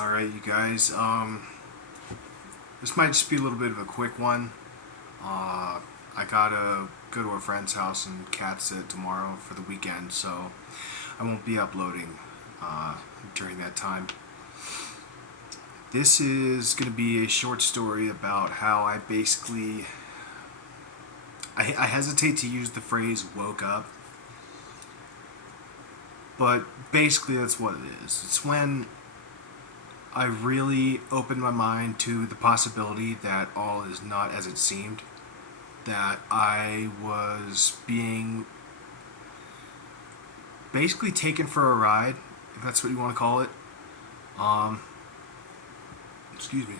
Alright, you guys. This might just be a little bit of a quick one. I gotta go to a friend's house in Cath-Dad tomorrow for the weekend, so I won't be uploading during that time. This is gonna be a short story about how I basically. I hesitate to use the phrase woke up, but basically that's what it is. It's when I really opened my mind to the possibility that all is not as it seemed. That I was being basically taken for a ride, if that's what you want to call it. Excuse me.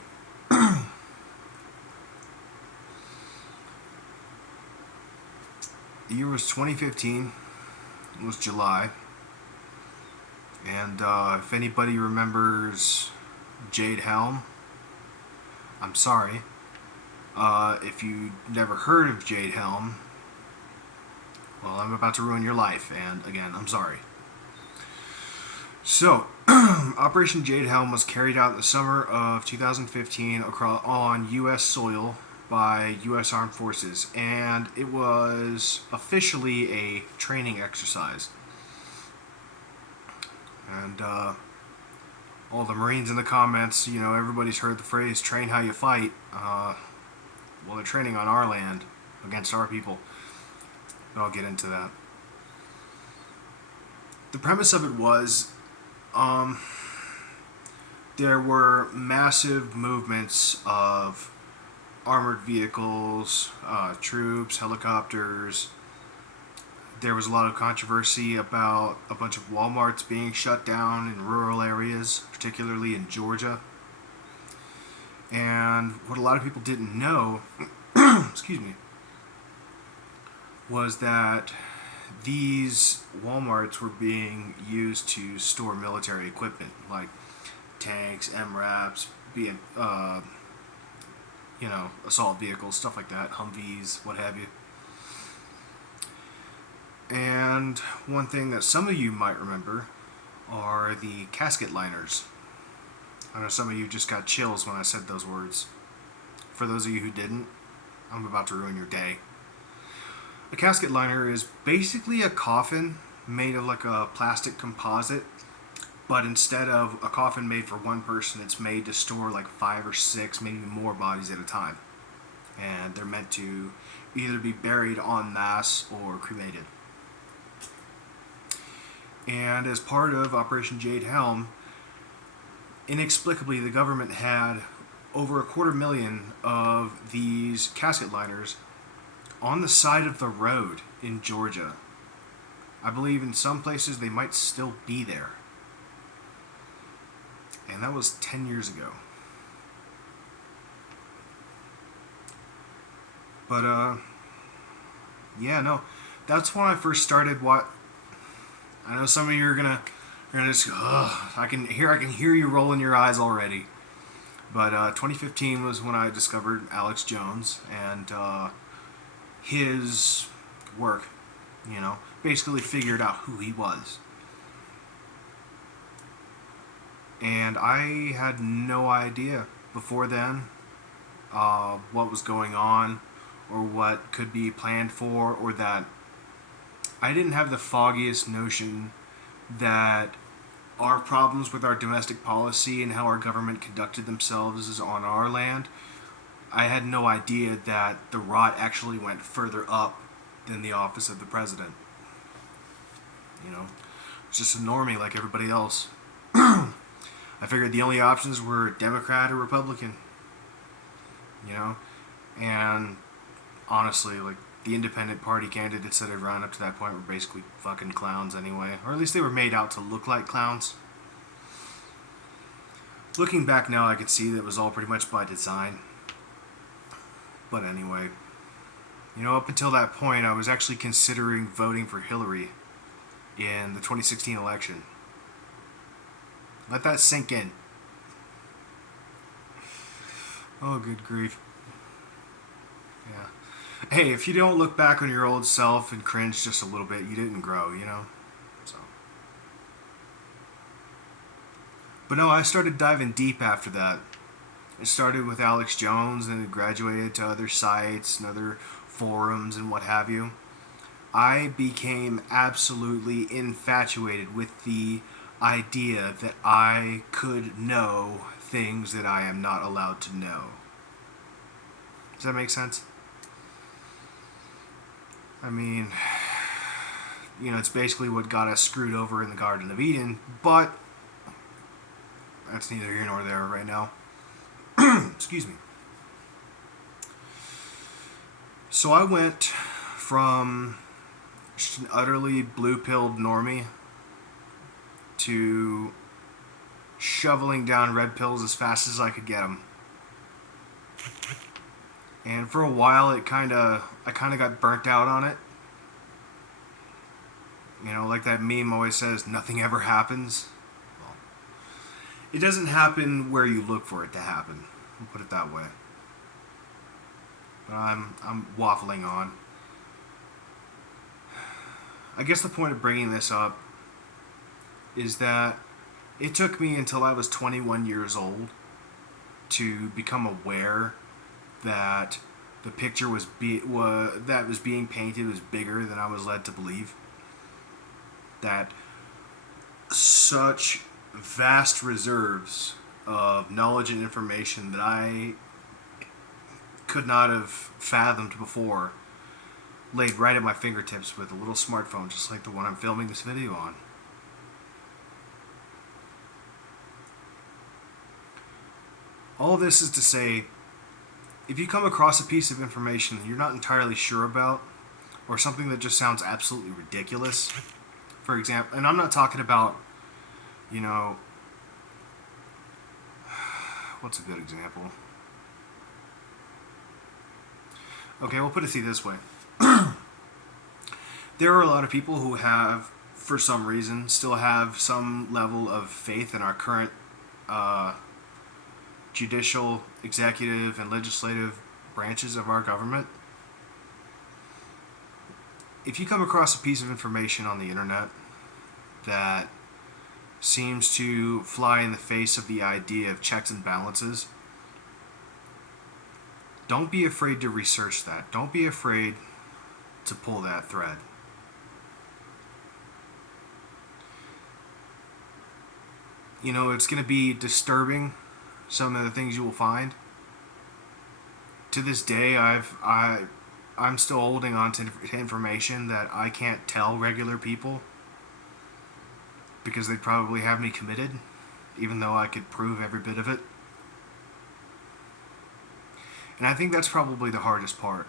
The year was 2015. It was July. And if anybody remembers Jade Helm, I'm sorry. If you never heard of Jade Helm, well, I'm about to ruin your life, and again, I'm sorry. So, Operation Jade Helm was carried out in the summer of 2015 on U.S. soil by U.S. Armed Forces, and it was officially a training exercise. And all the Marines in the comments, everybody's heard the phrase "train how you fight." Well, they're training on our land against our people. But I'll get into that. The premise of it was there were massive movements of armored vehicles, troops, helicopters. There was a lot of controversy about a bunch of Walmarts being shut down in rural areas, particularly in Georgia. And what a lot of people didn't know, excuse me, was that these Walmarts were being used to store military equipment, like tanks, MRAPs, assault vehicles, stuff like that, Humvees, what have you. And one thing that some of you might remember are the casket liners. I know some of you just got chills when I said those words. For those of you who didn't, I'm about to ruin your day. A casket liner is basically a coffin made of like a plastic composite, but instead of a coffin made for one person, it's made to store like 5 or 6, maybe more bodies at a time. And they're meant to either be buried en masse or cremated. And as part of Operation Jade Helm, inexplicably, the government had over 250,000 of these casket liners on the side of the road in Georgia. I believe in some places they might still be there. And that was 10 years ago. But, that's when I first started I know some of you are gonna just, I can hear you rolling your eyes already. But 2015 was when I discovered Alex Jones and his work. Basically figured out who he was. And I had no idea before then what was going on or what could be planned for, or that I didn't have the foggiest notion that our problems with our domestic policy and how our government conducted themselves is on our land. I had no idea that the rot actually went further up than the office of the president. It's just a normie like everybody else. I figured the only options were Democrat or Republican. And honestly, like, the independent party candidates that had run up to that point were basically fucking clowns anyway. Or at least they were made out to look like clowns. Looking back now, I could see that it was all pretty much by design. But anyway, up until that point, I was actually considering voting for Hillary in the 2016 election. Let that sink in. Oh, good grief. Yeah. Hey, if you don't look back on your old self and cringe just a little bit, you didn't grow, So. But no, I started diving deep after that. It started with Alex Jones and it graduated to other sites and other forums and what have you. I became absolutely infatuated with the idea that I could know things that I am not allowed to know. Does that make sense? I mean, it's basically what got us screwed over in the Garden of Eden, but that's neither here nor there right now. Excuse me. So I went from just an utterly blue-pilled normie to shoveling down red pills as fast as I could get them. And for a while, I kind of got burnt out on it. Like that meme always says, nothing ever happens. Well, it doesn't happen where you look for it to happen. We'll put it that way. But I'm waffling on. I guess the point of bringing this up is that it took me until I was 21 years old to become aware that the picture that was being painted was bigger than I was led to believe. That such vast reserves of knowledge and information that I could not have fathomed before laid right at my fingertips with a little smartphone just like the one I'm filming this video on. All of this is to say, if you come across a piece of information that you're not entirely sure about, or something that just sounds absolutely ridiculous, for example, and I'm not talking about, what's a good example? Okay, we'll put it this way. There are a lot of people who have, for some reason, still have some level of faith in our current judicial, executive, and legislative branches of our government. If you come across a piece of information on the internet that seems to fly in the face of the idea of checks and balances, don't be afraid to research that. Don't be afraid to pull that thread. It's going to be disturbing, some of the things you will find. To this day, I'm still holding on to information that I can't tell regular people because they'd probably have me committed, even though I could prove every bit of it. And I think that's probably the hardest part.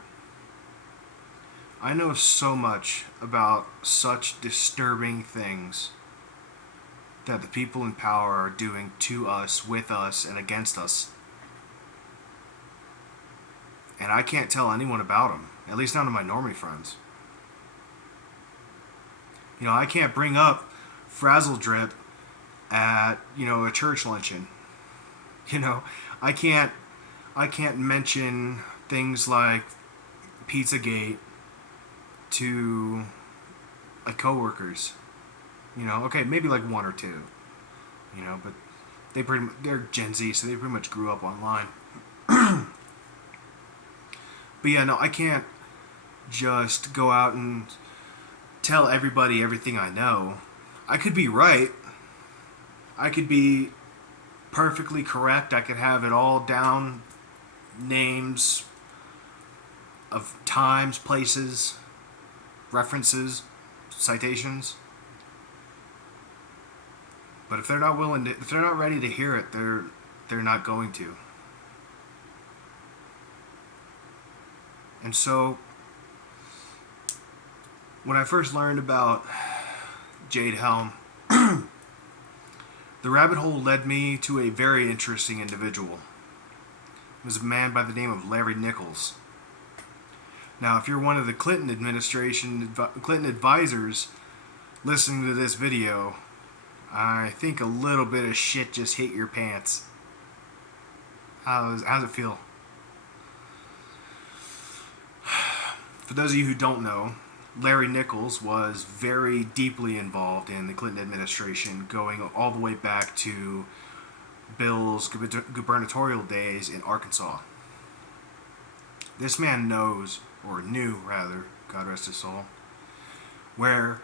I know so much about such disturbing things that the people in power are doing to us, with us, and against us. And I can't tell anyone about them, at least none of my normie friends. I can't bring up Frazzle Drip at, a church luncheon. I can't mention things like Pizzagate to my coworkers. Okay, maybe like one or two. But they're Gen Z, so they pretty much grew up online. But yeah, no, I can't just go out and tell everybody everything I know. I could be right. I could be perfectly correct. I could have it all down, names of times, places, references, citations. But if they're not ready to hear it, they're not going to. And so, when I first learned about Jade Helm, the rabbit hole led me to a very interesting individual. It was a man by the name of Larry Nichols. Now, if you're one of the Clinton advisors listening to this video, I think a little bit of shit just hit your pants. How's it feel? For those of you who don't know, Larry Nichols was very deeply involved in the Clinton administration, going all the way back to Bill's gubernatorial days in Arkansas. This man knows, or knew rather, God rest his soul, where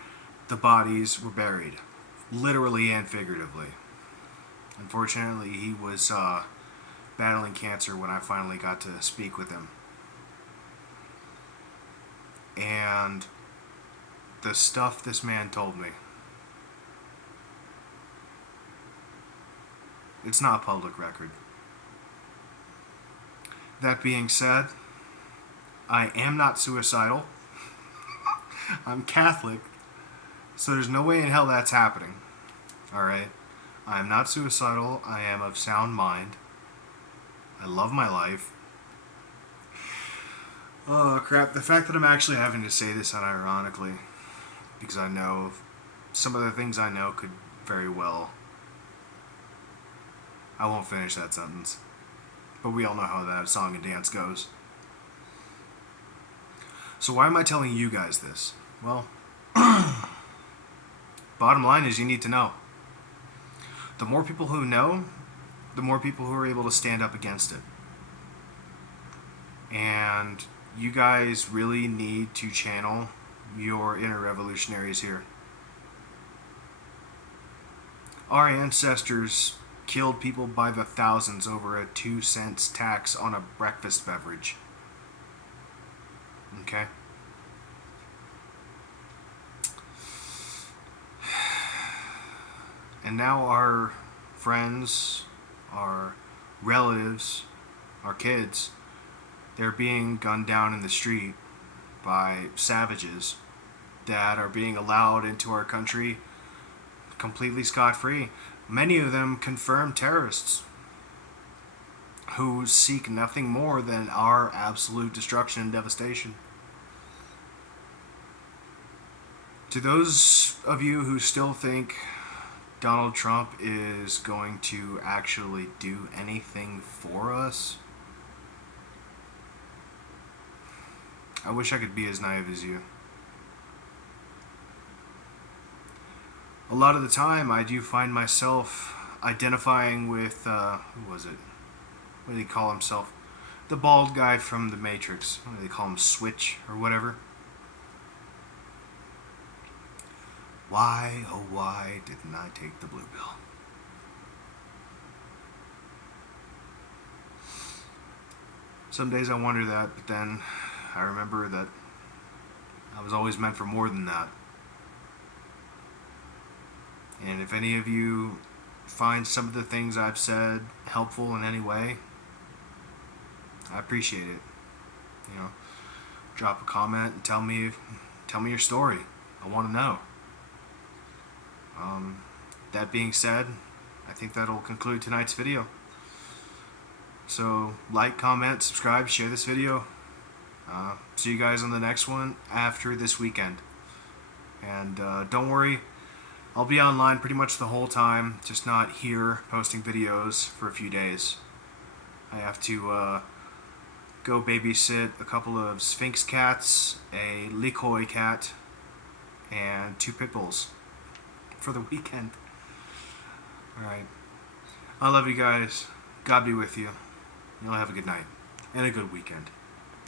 the bodies were buried, literally and figuratively. Unfortunately, he was battling cancer when I finally got to speak with him. And the stuff this man told me, it's not public record. That being said, I am not suicidal. I'm Catholic, so there's no way in hell that's happening. Alright? I am not suicidal. I am of sound mind. I love my life. Oh, crap. The fact that I'm actually having to say this unironically, because I know some of the things I know could very well... I won't finish that sentence. But we all know how that song and dance goes. So why am I telling you guys this? Well, bottom line is you need to know. The more people who know, the more people who are able to stand up against it. And you guys really need to channel your inner revolutionaries here. Our ancestors killed people by the thousands over a 2-cent tax on a breakfast beverage. Okay? And now our friends, our relatives, our kids, they're being gunned down in the street by savages that are being allowed into our country completely scot-free. Many of them confirmed terrorists who seek nothing more than our absolute destruction and devastation. To those of you who still think Donald Trump is going to actually do anything for us, I wish I could be as naive as you. A lot of the time, I do find myself identifying with, who was it? What do they call himself? The bald guy from The Matrix. What do they call him? Switch or whatever? Why, oh why didn't I take the blue pill? Some days I wonder that, but then I remember that I was always meant for more than that. And if any of you find some of the things I've said helpful in any way, I appreciate it. You know, drop a comment and tell me your story. I want to know. That being said, I think that'll conclude tonight's video. So, like, comment, subscribe, share this video. See you guys on the next one after this weekend. And don't worry, I'll be online pretty much the whole time, just not here posting videos for a few days. I have to go babysit a couple of Sphinx cats, a Likoi cat, and 2 pit bulls for the weekend. Alright. I love you guys. God be with you. You'll have a good night and a good weekend.